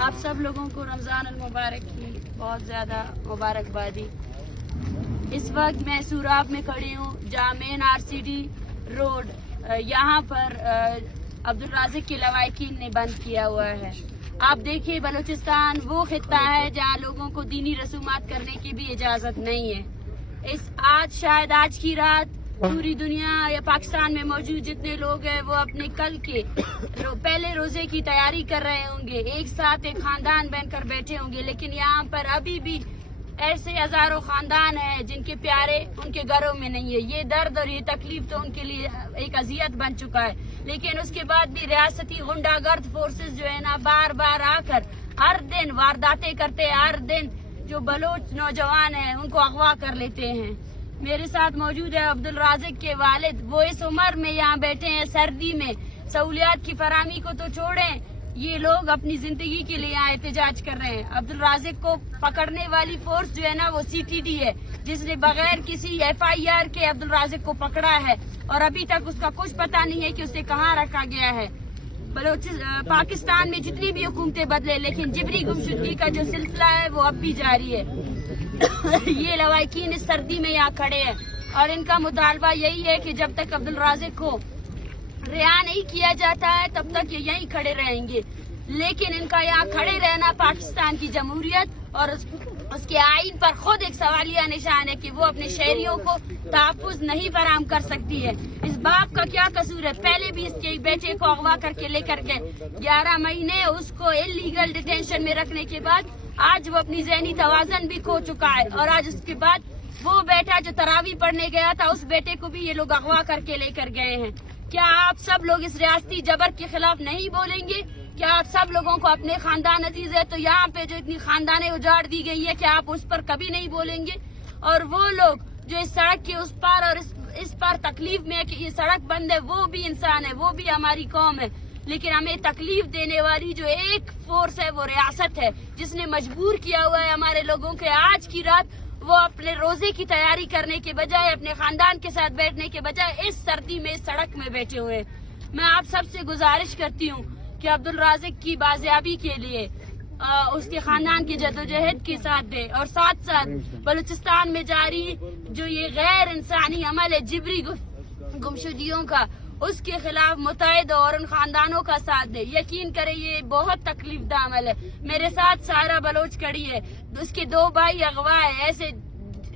आप सब लोगों को रमज़ान अल मुबारक की बहुत ज़्यादा मुबारकबादी। इस वक्त मैं सूराब में खड़ी हूँ, जहाँ मेन RCD रोड यहाँ पर अब्दुल राज़िक के लवाकिन ने बंद किया हुआ है। आप देखिए, बलूचिस्तान वो खित्ता है जहाँ लोगों को दीनी रसूमात करने की भी इजाज़त नहीं है। शायद आज की रात पूरी दुनिया या पाकिस्तान में मौजूद जितने लोग हैं वो अपने कल के पहले रोजे की तैयारी कर रहे होंगे, एक साथ एक खानदान बनकर बैठे होंगे। लेकिन यहाँ पर अभी भी ऐसे हजारों खानदान हैं जिनके प्यारे उनके घरों में नहीं है। ये दर्द और ये तकलीफ तो उनके लिए एक अजियत बन चुका है। लेकिन उसके बाद भी रियासती गुंडागर्द फोर्सेस जो है ना, बार बार आकर हर दिन वारदातें करते हैं। हर दिन जो बलोच नौजवान हैं उनको अगवा कर लेते हैं। मेरे साथ मौजूद है अब्दुल राज़िक के वालिद। वो इस उम्र में यहाँ बैठे हैं, सर्दी में सहूलियात की फराहमी को तो छोड़ें, ये लोग अपनी जिंदगी के लिए यहाँ एहतजाज कर रहे हैं। अब्दुल राज़िक को पकड़ने वाली फोर्स जो है ना वो CTD है, जिसने बगैर किसी FIR के अब्दुल राज़िक को पकड़ा है और अभी तक उसका कुछ पता नहीं है कि उसे कहाँ रखा गया है। पाकिस्तान में जितनी भी हुकूमतें बदले, लेकिन जिबरी गुमशुदगी का जो सिलसिला है वो अब भी जारी है। ये लवाकिन इस सर्दी में यहाँ खड़े हैं और इनका मुतालबा यही है कि जब तक अब्दुल राज़िक को रिहा नहीं किया जाता है तब तक ये यहीं खड़े रहेंगे। लेकिन इनका यहाँ खड़े रहना पाकिस्तान की जमहूरियत और उसके आइन पर खुद एक सवालिया निशान है कि वो अपने शहरियों को तहफ़्फ़ुज़ नहीं फराहम कर सकती है। इस बाप का क्या कसूर है? पहले भी इसके बेटे को अगवा करके लेकर गए, 11 महीने उसको इलीगल डिटेंशन में रखने के बाद आज वो अपनी ज़हनी तवाज़न भी खो चुका है। और आज उसके बाद वो बेटा जो तरावी पढ़ने गया था, उस बेटे को भी ये लोग अगवा करके लेकर गए हैं। क्या आप सब लोग इस रियासती जबर के खिलाफ नहीं बोलेंगे? क्या आप सब लोगों को अपने खानदान अजीज है? तो यहाँ पे जो इतनी खानदानें उजाड़ दी गई है, क्या आप उस पर कभी नहीं बोलेंगे? और वो लोग जो इस सड़क के उस पार और इस पार तकलीफ में है कि ये सड़क बंद है, वो भी इंसान है, वो भी हमारी कौम है। लेकिन हमें तकलीफ देने वाली जो एक फोर्स है वो रियासत है, जिसने मजबूर किया हुआ है हमारे लोगों के आज की रात वो अपने रोजे की तैयारी करने के बजाय, अपने खानदान के साथ बैठने के बजाय इस सर्दी में इस सड़क में बैठे हुए हैं। मैं आप सबसे गुजारिश करती हूँ कि अब्दुल राज़िक की बाजियाबी के लिए उसके खानदान की जदोजहद के साथ दे और साथ साथ बलूचिस्तान में जारी जो ये गैर इंसानी अमल है जिबरी गुमशुदगियों का, उसके खिलाफ मुतैद और उन खानदानों का साथ दे। यकीन करें ये बहुत तकलीफ दा अमल है। मेरे साथ सारा बलोच खड़ी है, उसके 2 भाई अगवा है। ऐसे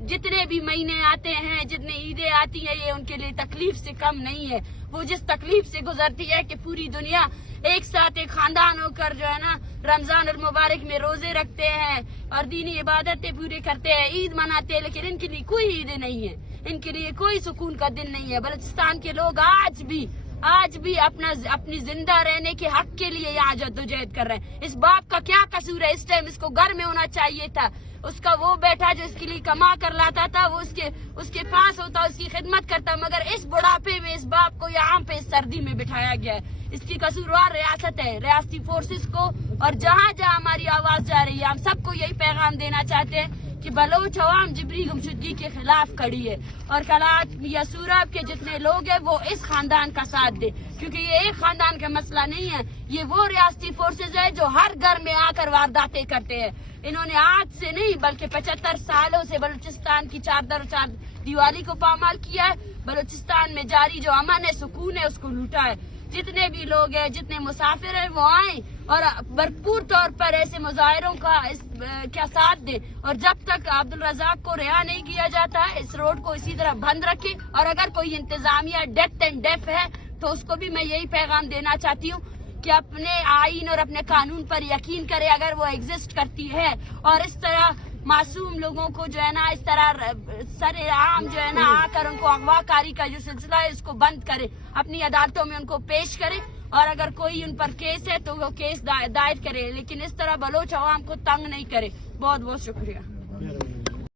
जितने भी महीने आते हैं, जितने ईदें आती है, ये उनके लिए तकलीफ से कम नहीं है। वो जिस तकलीफ से गुजरती है कि पूरी दुनिया एक साथ एक खानदान होकर जो है ना रमजान अल मुबारक में रोजे रखते हैं और दीनी इबादतें पूरे करते हैं, ईद मनाते हैं, लेकिन इनके लिए कोई ईद नहीं है, इनके लिए कोई सुकून का दिन नहीं है। बलूचिस्तान के लोग आज भी अपनी जिंदा रहने के हक के लिए यहाँ जद्दोजहद कर रहे हैं। इस बाप का क्या कसूर है? इस टाइम इसको घर में होना चाहिए था। उसका वो बेटा जो इसके लिए कमा कर लाता था वो उसके पास होता, उसकी खिदमत करता, मगर इस बुढ़ापे में इस बाप को यहाँ पे इस सर्दी में बिठाया गया है। इसकी कसूरवार रियासत है, रियासती फोर्सेस को। और जहाँ जहाँ हमारी आवाज जा रही है, हम सबको यही पैगाम देना चाहते हैं कि बलोच अवाम जिबरी गुमशुदगी के खिलाफ खड़ी है और कलात या सूराब के जितने लोग हैं वो इस खानदान का साथ दे, क्योंकि ये एक खानदान का मसला नहीं है। ये वो रियासती फोर्सेज है जो हर घर में आकर वारदातें करते हैं। इन्होंने आज से नहीं बल्कि 75 सालों से बलूचिस्तान की चार दीवारी को पामाल किया है। बलूचिस्तान में जारी जो अमन है, सुकून है, उसको लूटा है। जितने भी लोग हैं, जितने मुसाफिर हैं, वो आए और भरपूर तौर पर ऐसे मुजाहिरों का साथ दे। और जब तक अब्दुल रज़ाक को रिहा नहीं किया जाता है, इस रोड को इसी तरह बंद रखे। और अगर कोई इंतजामिया डेथ एंड डेफ है तो उसको भी मैं यही पैगाम देना चाहती हूँ कि अपने आइन और अपने कानून पर यकीन करे, अगर वो एग्जिस्ट करती है। और इस तरह मासूम लोगों को जो है ना इस तरह सरेआम जो है ना आकर उनको अगवाकारी का जो सिलसिला है इसको बंद करे, अपनी अदालतों में उनको पेश करे। और अगर कोई उन पर केस है तो वो केस दायर करे, लेकिन इस तरह बलोच अवाम को तंग नहीं करे। बहुत बहुत शुक्रिया।